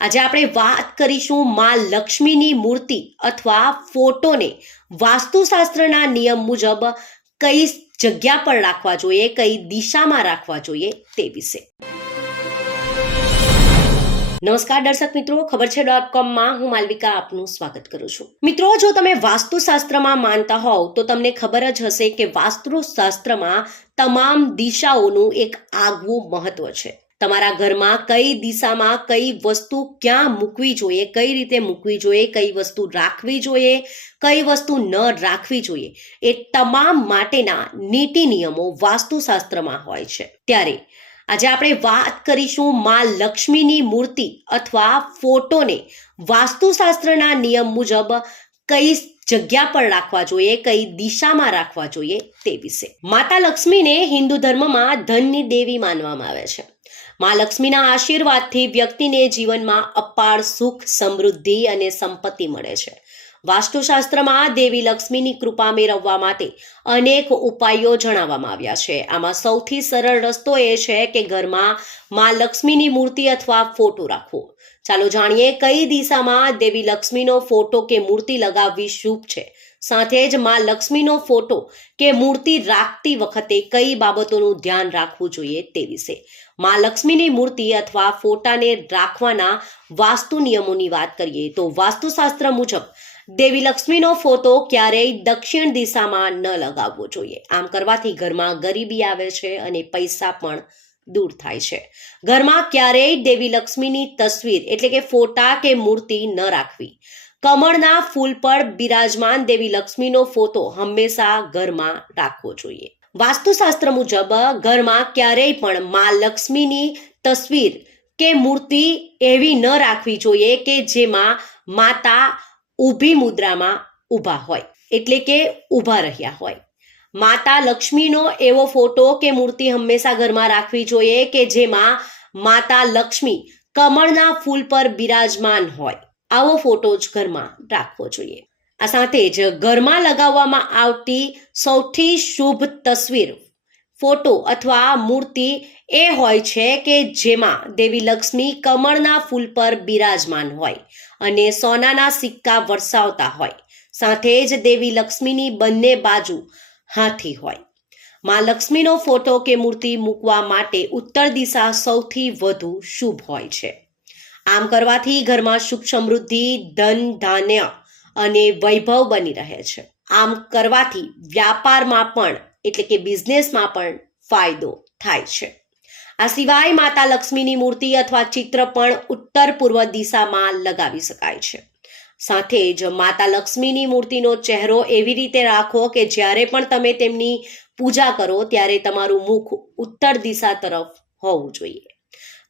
આજે આપણે વાત કરીશું માં લક્ષ્મીની મૂર્તિ અથવા ફોટોને વાસ્તુશાસ્ત્રના નિયમ મુજબ કઈ જગ્યા પર રાખવા જોઈએ, કઈ દિશામાં રાખવા જોઈએ તે વિશે. નમસ્કાર દર્શક મિત્રો, ખબર છે ડોટ કોમમાં હું માલવિકા આપનું સ્વાગત કરું છું. મિત્રો, જો તમે વાસ્તુશાસ્ત્રમાં માનતા હોવ તો તમને ખબર જ હશે કે વાસ્તુશાસ્ત્રમાં તમામ દિશાઓનું એક આગવું મહત્વ છે. તમારા ઘરમાં કઈ દિશામાં કઈ વસ્તુ ક્યાં મૂકવી જોઈએ, કઈ રીતે મૂકવી જોઈએ, કઈ વસ્તુ રાખવી જોઈએ, કઈ વસ્તુ ન રાખવી જોઈએ, એ તમામ માટેના નીતિ નિયમો વાસ્તુશાસ્ત્રમાં હોય છે. ત્યારે આજે આપણે વાત કરીશું મા લક્ષ્મીની મૂર્તિ અથવા ફોટોને વાસ્તુશાસ્ત્રના નિયમ મુજબ કઈ જગ્યા પર રાખવા જોઈએ, કઈ દિશામાં રાખવા જોઈએ તે વિશે. માતા લક્ષ્મીને હિન્દુ ધર્મમાં ધનની દેવી માનવામાં આવે છે. મા લક્ષ્મીના આશીર્વાદથી વ્યક્તિને જીવનમાં અપાર સુખ, સમૃદ્ધિ અને સંપત્તિ મળે છે. વાસ્તુશાસ્ત્રમાં દેવી લક્ષ્મીની કૃપા મેળવવા માટે અનેક ઉપાયો જણાવવામાં આવ્યા છે. આમાં સૌથી સરળ રસ્તો એ છે કે ઘરમાં મા લક્ષ્મીની મૂર્તિ અથવા ફોટો રાખવો. ચાલો જાણીએ કઈ દિશામાં દેવી લક્ષ્મીનો ફોટો કે મૂર્તિ લગાવવી શુભ છે. સાથે જ માં લક્ષ્મીનો ફોટો કે મૂર્તિ રાખતી વખતે કઈ બાબતોનું ધ્યાન રાખવું જોઈએ તે વિશે. માં લક્ષ્મીની મૂર્તિ અથવા ફોટાને રાખવાના વાસ્તુ નિયમોની વાત કરીએ તો વાસ્તુશાસ્ત્ર મુજબ દેવી લક્ષ્મીનો ફોટો ક્યારેય દક્ષિણ દિશામાં ન લગાવવો જોઈએ. આમ કરવાથી ઘરમાં ગરીબી આવે છે અને પૈસા પણ દૂર થાય છે. ઘરમાં ક્યારેય દેવી લક્ષ્મીની તસવીર એટલે કે ફોટા કે મૂર્તિ ન રાખવી. કમળના ફૂલ પર બિરાજમાન દેવી લક્ષ્મીનો ફોટો હંમેશા ઘરમાં રાખવો જોઈએ. વાસ્તુશાસ્ત્ર મુજબ, ઘરમાં ક્યારેય પણ મા લક્ષ્મીની તસવીર કે મૂર્તિ એવી ન રાખવી જોઈએ કે જેમાં માતા ઊભી મુદ્રામાં ઊભા હોય, એટલે કે ઊભા રહ્યા હોય. માતા લક્ષ્મીનો એવો ફોટો કે મૂર્તિ હંમેશા ઘરમાં રાખવી જોઈએ કે જેમાં માતા લક્ષ્મી કમળના ફૂલ પર બિરાજમાન હોય. આવો ફોટો જ ઘરમાં રાખવો જોઈએ. આ સાથે જ ઘરમાં લગાવવામાં આવતી સૌથી શુભ તસવીર ફોટો અથવા મૂર્તિ એ હોય છે કે જેમાં દેવી લક્ષ્મી કમળના ફૂલ પર બિરાજમાન હોય અને સોનાના સિક્કા વરસાવતા હોય. સાથે જ દેવી લક્ષ્મીની બંને બાજુ હાથી હોય. માં લક્ષ્મીનો ફોટો કે મૂર્તિ મૂકવા માટે ઉત્તર દિશા સૌથી વધુ શુભ હોય છે. આમ કરવાથી ઘરમાં સુખ સમૃદ્ધિ, ધન ધાન્ય અને વૈભવ બની રહે છે. આમ કરવાથી વ્યાપારમાં પણ એટલે કે બિઝનેસમાં પણ ફાયદો થાય છે. આ સિવાય માતા લક્ષ્મીની મૂર્તિ અથવા ચિત્ર પણ ઉત્તર પૂર્વ દિશામાં લગાવી શકાય છે. સાથે જ માતા લક્ષ્મીની મૂર્તિનો ચહેરો એવી રીતે રાખો કે જ્યારે પણ તમે તેમની પૂજા કરો ત્યારે તમારું મુખ ઉત્તર દિશા તરફ હોવું જોઈએ.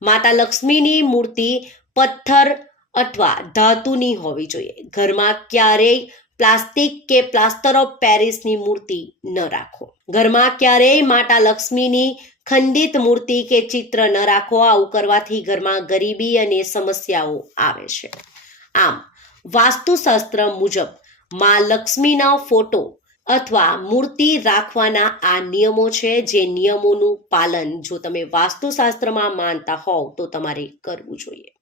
માતા લક્ષ્મીની મૂર્તિ પથ્થર અથવા ધાતુની હોવી જોઈએ. ઘરમાં ક્યારેય પ્લાસ્ટિક કે પ્લાસ્ટર ઓફ પેરિસની મૂર્તિ ન રાખો. ઘરમાં ક્યારેય માતા લક્ષ્મીની ખંડિત મૂર્તિ કે ચિત્ર ન રાખો. આવું કરવાથી ઘરમાં ગરીબી અને સમસ્યાઓ આવે છે. આમ, વાસ્તુશાસ્ત્ર મુજબ, માં લક્ષ્મીના ફોટો અથવા મૂર્તિ રાખવાના આ નિયમો છે જે નિયમોનું પાલન જો તમે વાસ્તુશાસ્ત્રમાં માનતા હોવ તો તમારે કરવું જોઈએ.